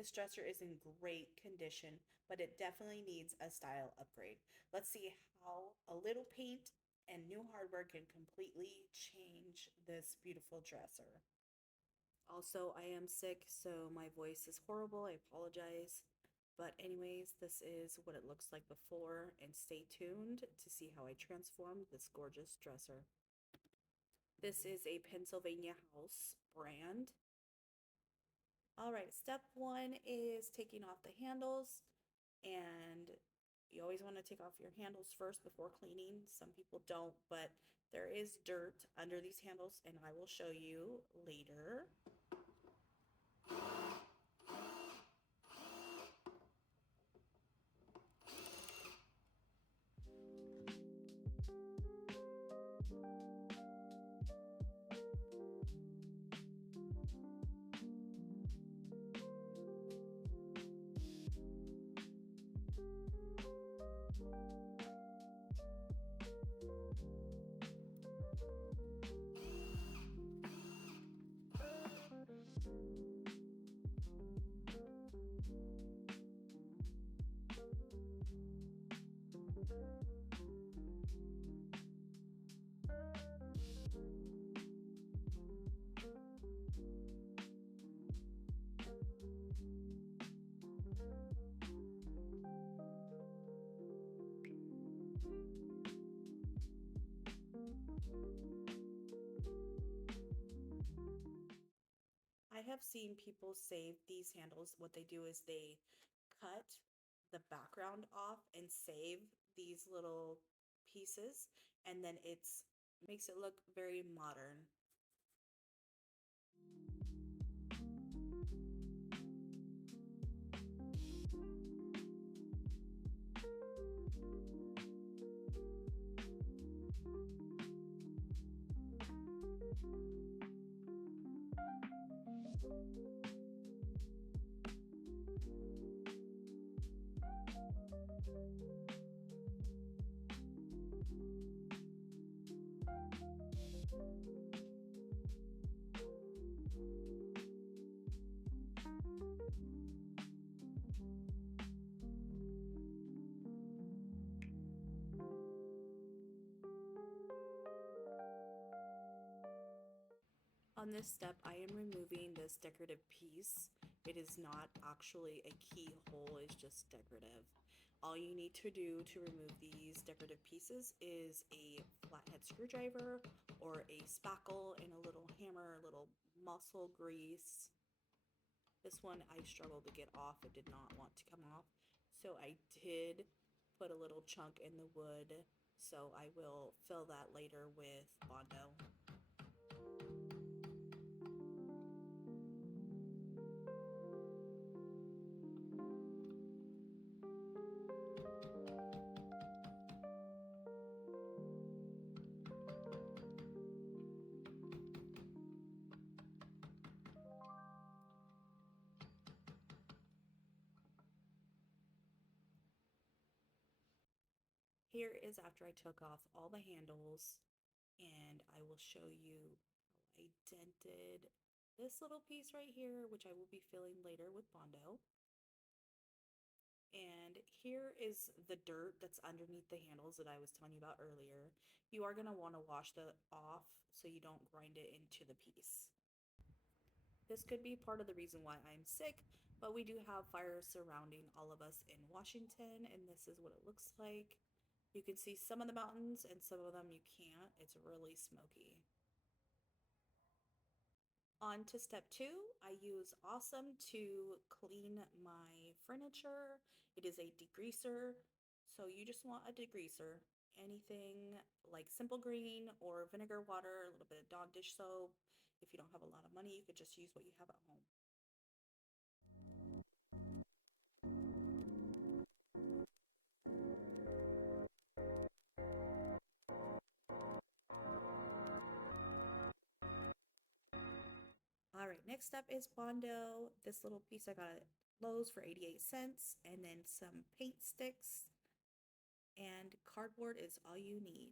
This dresser is in great condition, but it definitely needs a style upgrade. Let's see how a little paint and new hardware can completely change this beautiful dresser. Also, I am sick, so my voice is horrible. I apologize. But, anyways, this is what it looks like before, and stay tuned to see how I transform this gorgeous dresser. This is a Pennsylvania House brand. All right, step one is taking off the handles, and you always want to take off your handles first before cleaning. Some people don't, but there is dirt under these handles, and I will show you later. I have seen people save these handles. What they do is they cut the background off and save these little pieces, and then it's makes it look very modern. On this step, I am removing this decorative piece. It is not actually a keyhole, it's just decorative. All you need to do to remove these decorative pieces is a flathead screwdriver or a spackle and a little hammer, a little muscle grease. This one I struggled to get off. It did not want to come off. So I did put a little chunk in the wood. So I will fill that later with Bondo. Here is after I took off all the handles, and I will show you how I dented this little piece right here, which I will be filling later with Bondo. And here is the dirt that's underneath the handles that I was telling you about earlier. You are going to want to wash that off so you don't grind it into the piece. This could be part of the reason why I'm sick, but we do have fires surrounding all of us in Washington, and this is what it looks like. You can see some of the mountains and some of them you can't. It's really smoky. On to step two, I use Awesome to clean my furniture. It is a degreaser, so you just want a degreaser. Anything like Simple Green or vinegar water, a little bit of Dawn dish soap. If you don't have a lot of money, you could just use what you have at home. All right, next up is Bondo. This little piece I got at Lowe's for 88 cents, and then some paint sticks, and cardboard is all you need.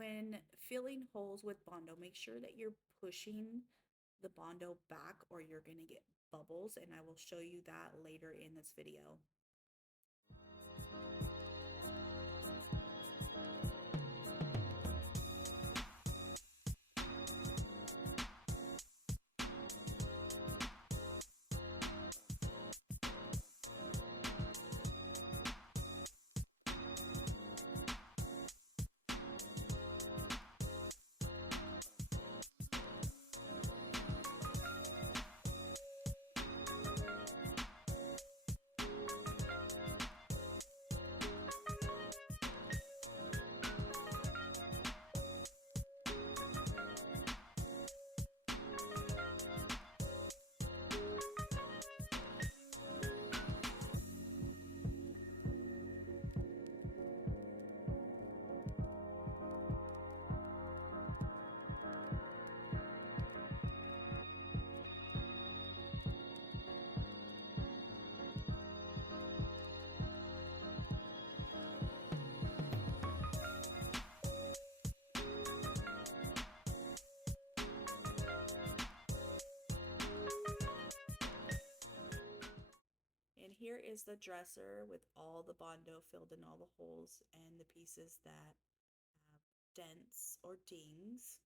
When filling holes with Bondo, make sure that you're pushing the Bondo back or you're going to get bubbles, and I will show you that later in this video. And here is the dresser with all the Bondo filled in all the holes and the pieces that have dents or dings.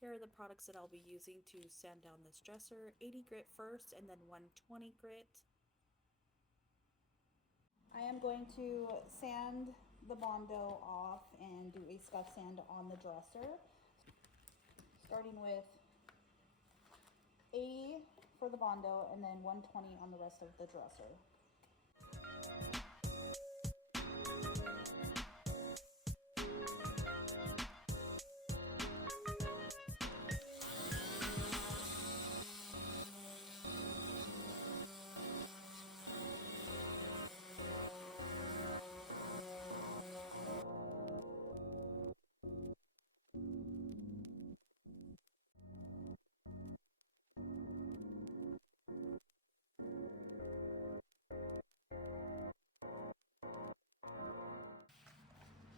Here are the products that I'll be using to sand down this dresser. 80 grit first and then 120 grit. I am going to sand the Bondo off and do a scuff sand on the dresser, starting with 80 for the Bondo and then 120 on the rest of the dresser.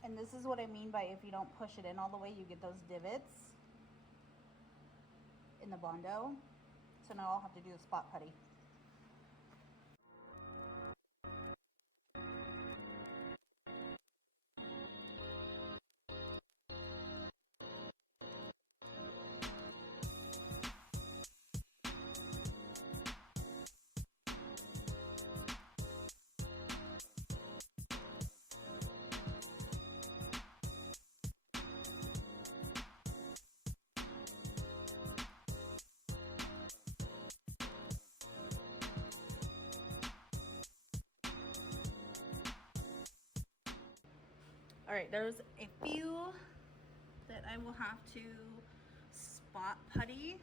And this is what I mean by if you don't push it in all the way, you get those divots in the Bondo. So now I'll have to do the spot putty. All right, there's a few that I will have to spot putty,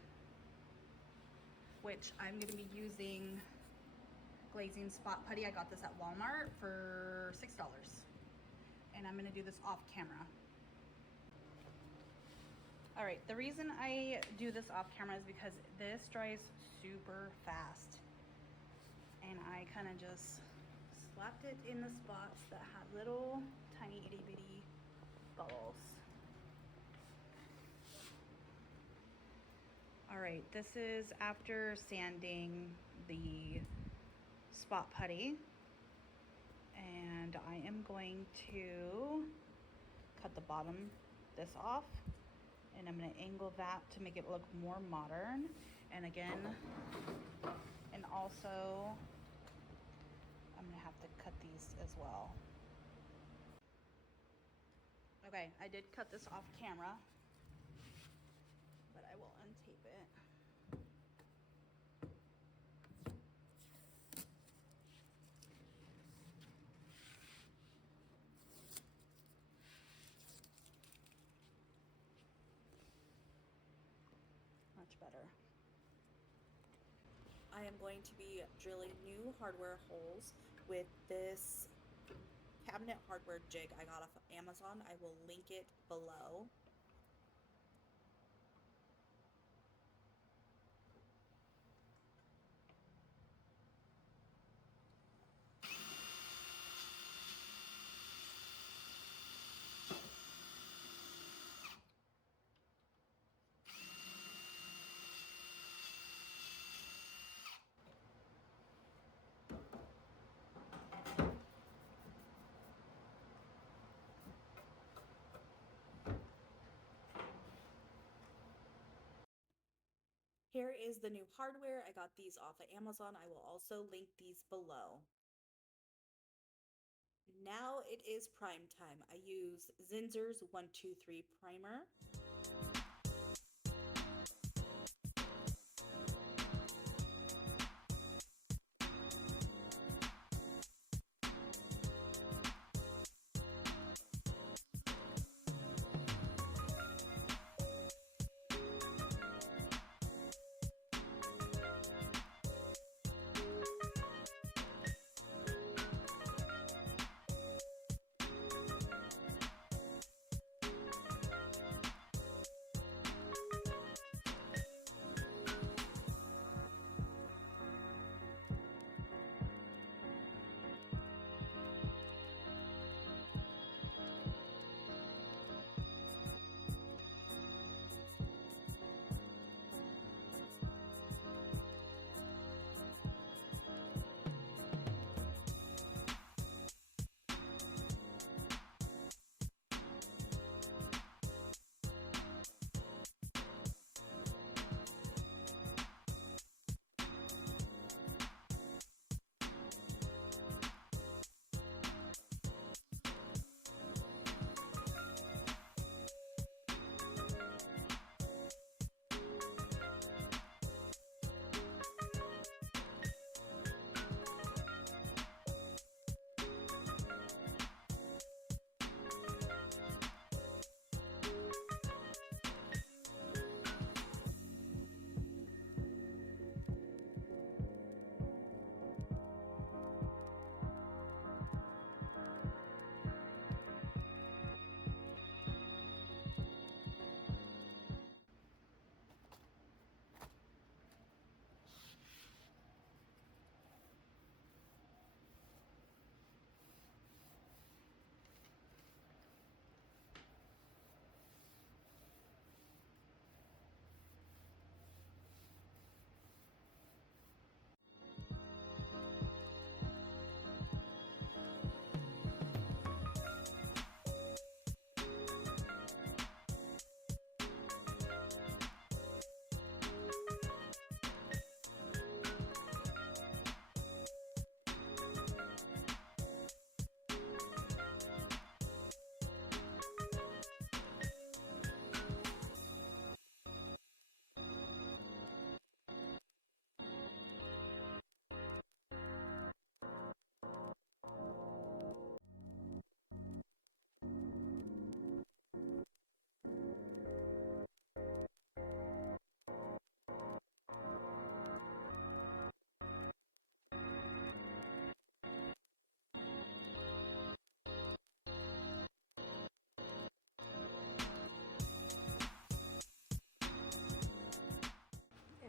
which I'm going to be using glazing spot putty. I got this at Walmart for $6, and I'm going to do this off camera. All right, the reason I do this off camera is because this dries super fast, and I kind of just slapped it in the spots that had little tiny itty bitty bubbles. All right, this is after sanding the spot putty, and I am going to cut the bottom this off, and I'm going to angle that to make it look more modern. And again, and also I'm going to have to cut these as well. Okay, I did cut this off camera, but I will untape it. Much better. I am going to be drilling new hardware holes with this cabinet hardware jig I got off of Amazon. I will link it below. Here is the new hardware. I got these off of Amazon. I will also link these below. Now it is prime time. I use Zinsser's 123 primer.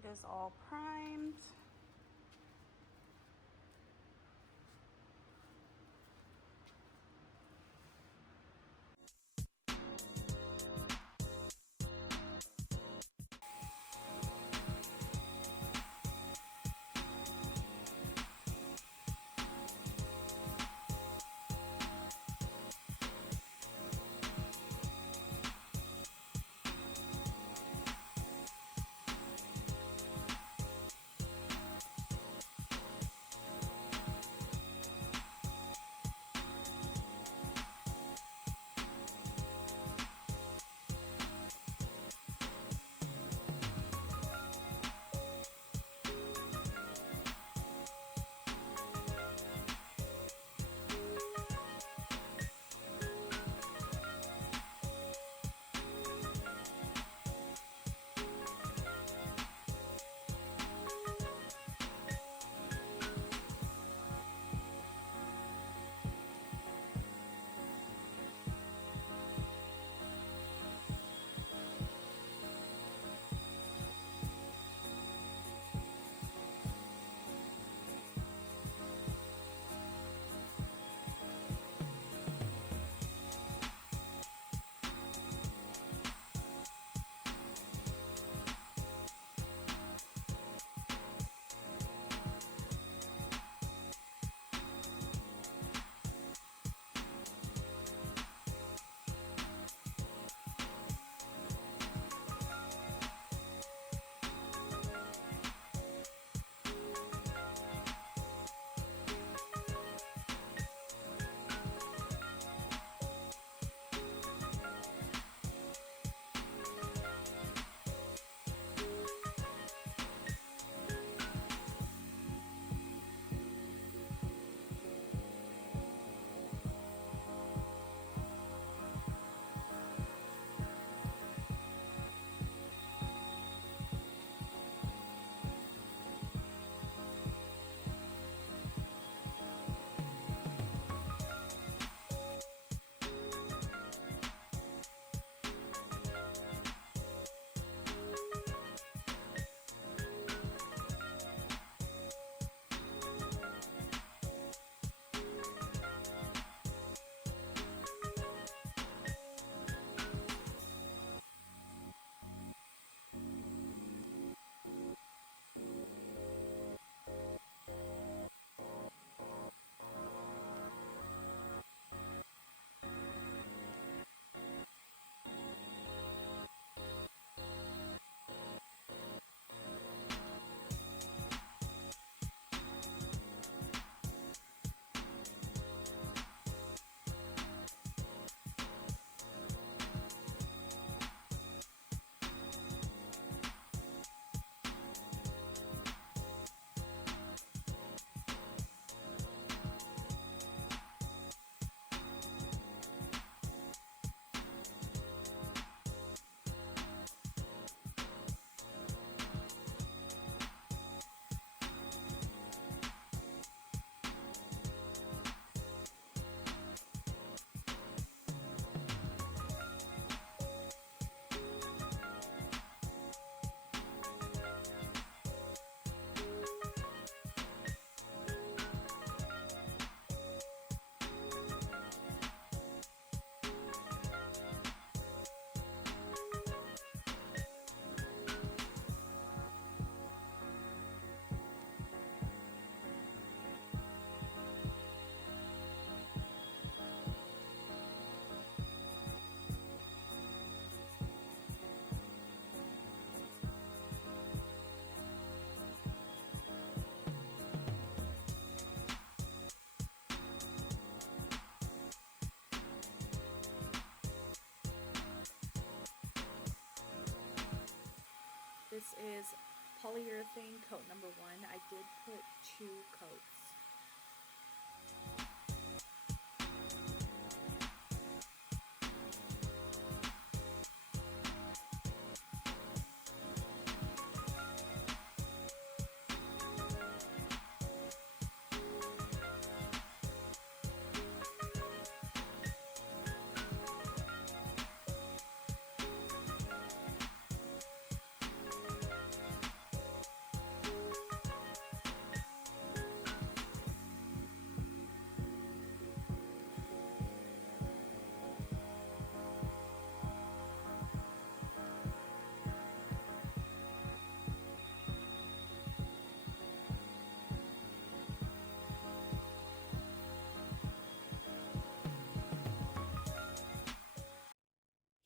It is all primed. This is polyurethane coat number one. I did put two coats.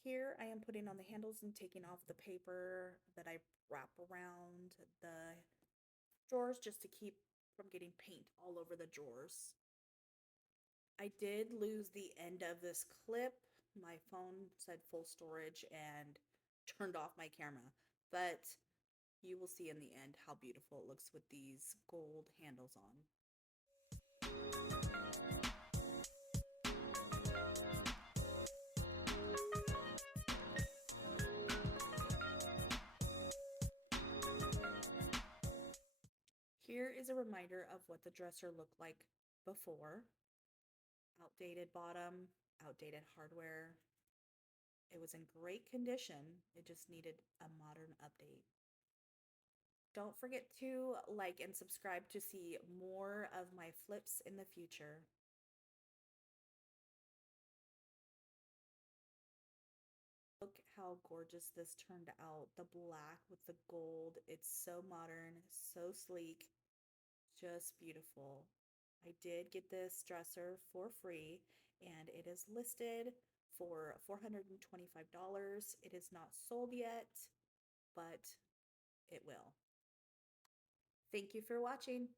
Here I am putting on the handles and taking off the paper that I wrap around the drawers just to keep from getting paint all over the drawers. I did lose the end of this clip. My phone said full storage and turned off my camera, but you will see in the end how beautiful it looks with these gold handles on. Here is a reminder of what the dresser looked like before. Outdated bottom, outdated hardware. It was in great condition. It just needed a modern update. Don't forget to like and subscribe to see more of my flips in the future. Look how gorgeous this turned out. The black with the gold. It's so modern, so sleek, just beautiful. I did get this dresser for free and it is listed for $425. It is not sold yet, but it will. Thank you for watching.